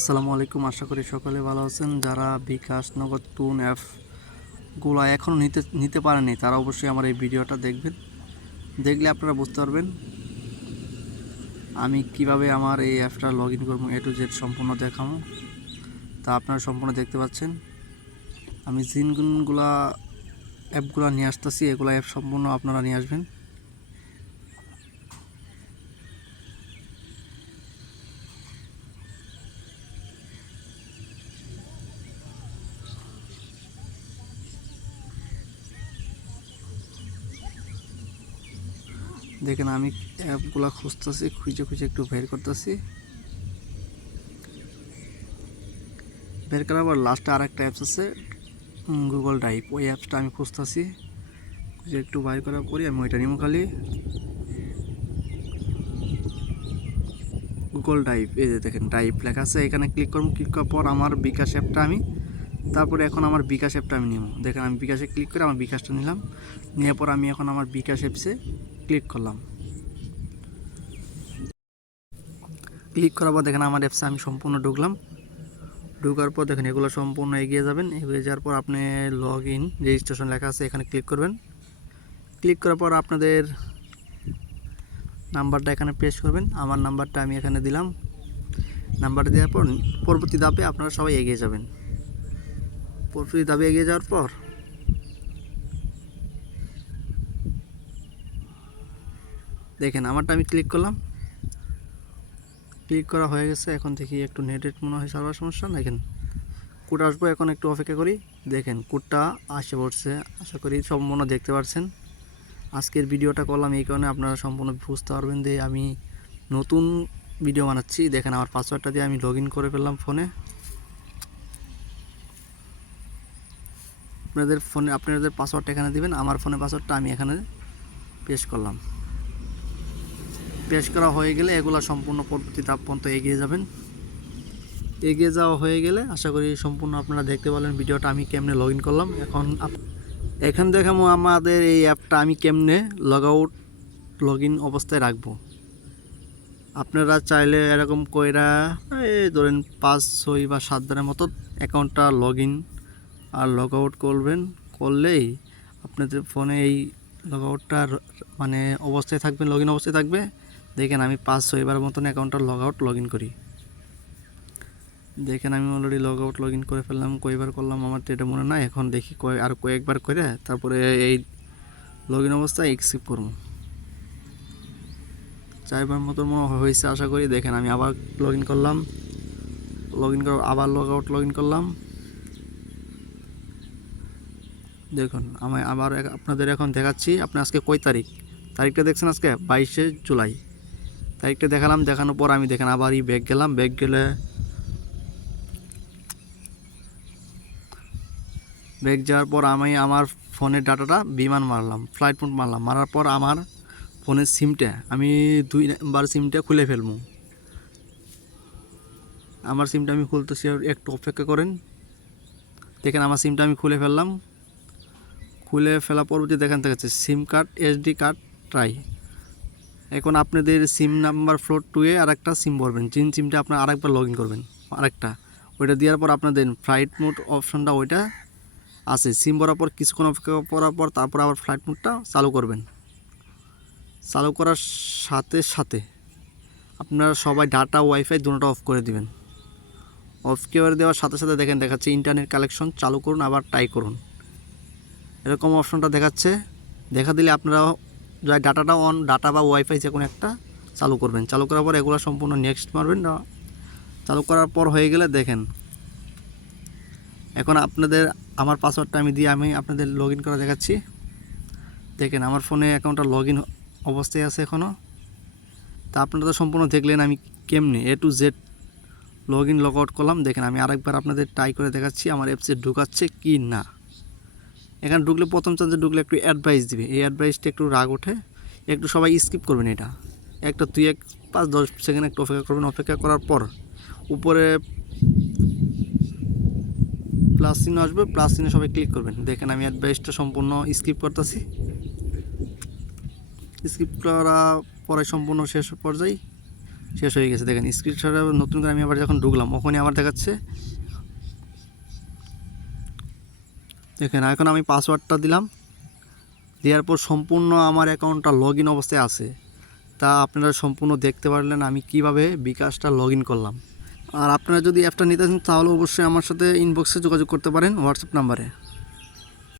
আসসালামু আলাইকুম, আশা করি সকলে ভালো আছেন। যারা বিকাশ নগদ টুন অ্যাপগুলো এখনও নিতে নিতে পারেনি তারা অবশ্যই আমার এই ভিডিওটা দেখবেন। দেখলে আপনারা বুঝতে পারবেন আমি কীভাবে আমার এই অ্যাপটা লগ ইন করব, এ টু জেড সম্পূর্ণ দেখাবো। তা আপনারা সম্পূর্ণ দেখতে পাচ্ছেন। আমি জিনগুলা অ্যাপগুলো নিয়ে আসতেছি, এগুলো অ্যাপ সম্পূর্ণ আপনারা নিয়ে আসবেন। দেখেন আমি অ্যাপগুলো খুঁজতেছি, খুঁজে খুঁজে একটু বের করতেছি। বের করার পর লাস্টে আর একটা অ্যাপস আছে গুগল ড্রাইভ ওই অ্যাপসটা আমি খুঁজতেছি। খুঁজে একটু বাইর করার পরে আমি ওইটা নিমো খালি। গুগল ড্রাইভ এই যে দেখেন ড্রাইভ লেখা আছে। এখানে ক্লিক করব ক্লিক করার পর আমার বিকাশ অ্যাপটা আমি, তারপরে এখন আমার বিকাশ অ্যাপটা আমি নিব। দেখেন আমি বিকাশে ক্লিক করে আমার বিকাশটা নিলাম। নেওয়ার পর আমি এখন আমার বিকাশ অ্যাপসে ক্লিক করলাম। ক্লিক করার পর দেখেন আমার অ্যাপসে আমি সম্পূর্ণ ঢুকলাম। ঢোকার পর দেখেন এগুলো সম্পূর্ণ এগিয়ে যাবেন। এগিয়ে যাওয়ার পর আপনি লগ ইন রেজিস্ট্রেশন লেখা আছে, এখানে ক্লিক করবেন। ক্লিক করার পর আপনাদের নাম্বারটা এখানে প্রেস করবেন। আমার নাম্বারটা আমি এখানে দিলাম। নাম্বারটা দেওয়ার পর পরবর্তী ধাপে আপনারা সবাই এগিয়ে যাবেন। পরবর্তী ধাপে এগিয়ে যাওয়ার পর দেখেন, আমারটা আমি ক্লিক করলাম। ক্লিক করা হয়ে গেছে, এখন থেকে একটু নেটের মনে হয় সার্ভার সমস্যা। দেখেন কোড আসব, এখন একটু অপেক্ষা করি। দেখেন কোডটা আসে, পড়ছে। আশা করি সম্পূর্ণ দেখতে পাচ্ছেন আজকের ভিডিওটা করলাম এই কারণে আপনারা সম্পূর্ণ বুঝতে পারবেন যে আমি নতুন ভিডিও বানাচ্ছি। দেখেন, আমার পাসওয়ার্ডটা দিয়ে আমি লগ করে ফেললাম ফোনে। আপনাদের ফোনে, আপনাদের পাসওয়ার্ডটা এখানে দিবেন। আমার ফোনে পাসওয়ার্ডটা আমি এখানে পেশ করলাম। পেশ করা হয়ে গেলে এগুলো সম্পূর্ণ পরবর্তী ধাপ পর্যন্ত এগিয়ে যাবেন। এগিয়ে যাওয়া হয়ে গেলে আশা করি সম্পূর্ণ আপনারা দেখতে পারলেন ভিডিওটা আমি কেমনে লগ করলাম। এখন এখান দেখাবো আমাদের এই অ্যাপটা আমি কেমনে লগ আউট লগ অবস্থায় রাখব। আপনারা চাইলে এরকম কইরা, এই ধরেন পাঁচ, ছয় বা সাত দিনের মতো অ্যাকাউন্টটা লগ আর লগ আউট করবেন। করলেই আপনাদের ফোনে এই লগ আউটটা মানে অবস্থায় থাকবে লগ অবস্থায় থাকবে। দেখেন আমি পাঁচ ছয়বার মতন অ্যাকাউন্টটা লগ আউট লগ ইন করি। দেখেন আমি already log out log in করে ফেললাম, কয়বার করলাম, আমার তো এটা মনে নাই। এখন দেখি কয়, আর কয়েকবার করে তারপরে এই লগ ইন অবস্থায় এক্সিপ করব। চারবার মতো মনে হয়েছে, আশা করি। দেখেন আমি আবার লগ ইন করলাম। লগ ইন আবার লগ আউট লগ ইন করলাম। দেখুন, আমি আবার আপনাদের এখন দেখাচ্ছি, আপনি আজকে কয় তারিখ? তারিখটা দেখছেন আজকে বাইশে জুলাই। তারিখটা দেখালাম, দেখানোর পর আমি দেখেন আবার এই ব্যাগ গেলাম ব্যাগ গেলে ব্যাগ যাওয়ার পর আমি আমার ফোনের ডাটাটা বিমান মারলাম ফ্লাইট মোড মারলাম, মারার পর আমার ফোনের সিমটা আমি দুইবার সিমটা খুলে ফেলব। আমার সিমটা আমি খুলতেছি, একটু অপেক্ষা করেন। দেখেন আমার সিমটা আমি খুলে ফেললাম। খুলে ফেলা পরবর্তী দেখান দেখাচ্ছে SIM card SD card try এখন আপনাদের সিম নাম্বার ফ্লোর টুয়ে আর একটা সিম ভরবেন। জিন সিমটা আপনার আরেকবার লগ ইন করবেন, আরেকটা। ওইটা দেওয়ার পর আপনাদের ফ্লাইট মোড অপশনটা ওইটা আছে। সিম ভরার পর কিছুক্ষণ অপেক্ষা করার পর তারপর আবার ফ্লাইট মোডটা চালু করবেন। চালু করার সাথে সাথে আপনারা সবাই ডাটা ওয়াইফাই দুটোটা অফ করে দিবেন। অফ করে দেওয়ার সাথে সাথে দেখেন, দেখাচ্ছে ইন্টারনেট কালেকশন চালু করুন, আবার ট্রাই করুন। এরকম অপশনটা দেখাচ্ছে। দেখা দিলে আপনারা ডাটাটা অন ডাটা বা ওয়াইফাই যে কোনো একটা চালু করবেন। চালু করার পর এগুলো সম্পূর্ণ নেক্সট মারবেন। চালু করার পর হয়ে গেলে দেখেন, এখন আপনাদের, আমার পাসওয়ার্ডটা আমি দিয়ে আমি আপনাদের লগ ইন করে দেখাচ্ছি। দেখেন, আমার ফোনে অ্যাকাউন্টটা লগ ইন অবস্থায় আছে এখনও তা আপনারা তো সম্পূর্ণ দেখলেন আমি কেমনি A to Z log in log out করলাম। দেখেন, আমি আরেকবার আপনাদের ট্রাই করে দেখাচ্ছি, আমার অ্যাপসে ঢুকাচ্ছে কি না। এখানে ঢুকলে প্রথম চান্সে ঢুকলে একটু অ্যাডভাইস দিবে। এই অ্যাডভাইসটা একটু রাগ ওঠে, একটু সবাই স্কিপ করবেন এটা। একটা দুই এক পাঁচ দশ সেকেন্ড একটু অপেক্ষা করবেন, অপেক্ষা করার পর উপরে প্লাস চিহ্ন আসবে প্লাস চিহ্নে সবাই ক্লিক করবেন। দেখেন আমি অ্যাডভাইসটা সম্পূর্ণ স্কিপ করতেছি। স্কিপ করা পরে সম্পূর্ণ শেষ পর্যায়ে শেষ হয়ে গেছে। দেখেন স্ক্রিনশটে নতুন করে আমি আবার যখন ঢুকলাম, ওখানে আবার দেখাচ্ছে দেখেন, এখন আমি পাসওয়ার্ডটা দিলাম। দেওয়ার পর সম্পূর্ণ আমার অ্যাকাউন্টটা লগ ইন অবস্থায় আছে। তা আপনারা সম্পূর্ণ দেখতে পারলেন আমি কীভাবে বিকাশটা লগ ইন করলাম। আর আপনারা যদি অ্যাপটা নিতে চান, তাহলে অবশ্যই আমার সাথে ইনবক্সে যোগাযোগ করতে পারেন হোয়াটসঅ্যাপ নাম্বারে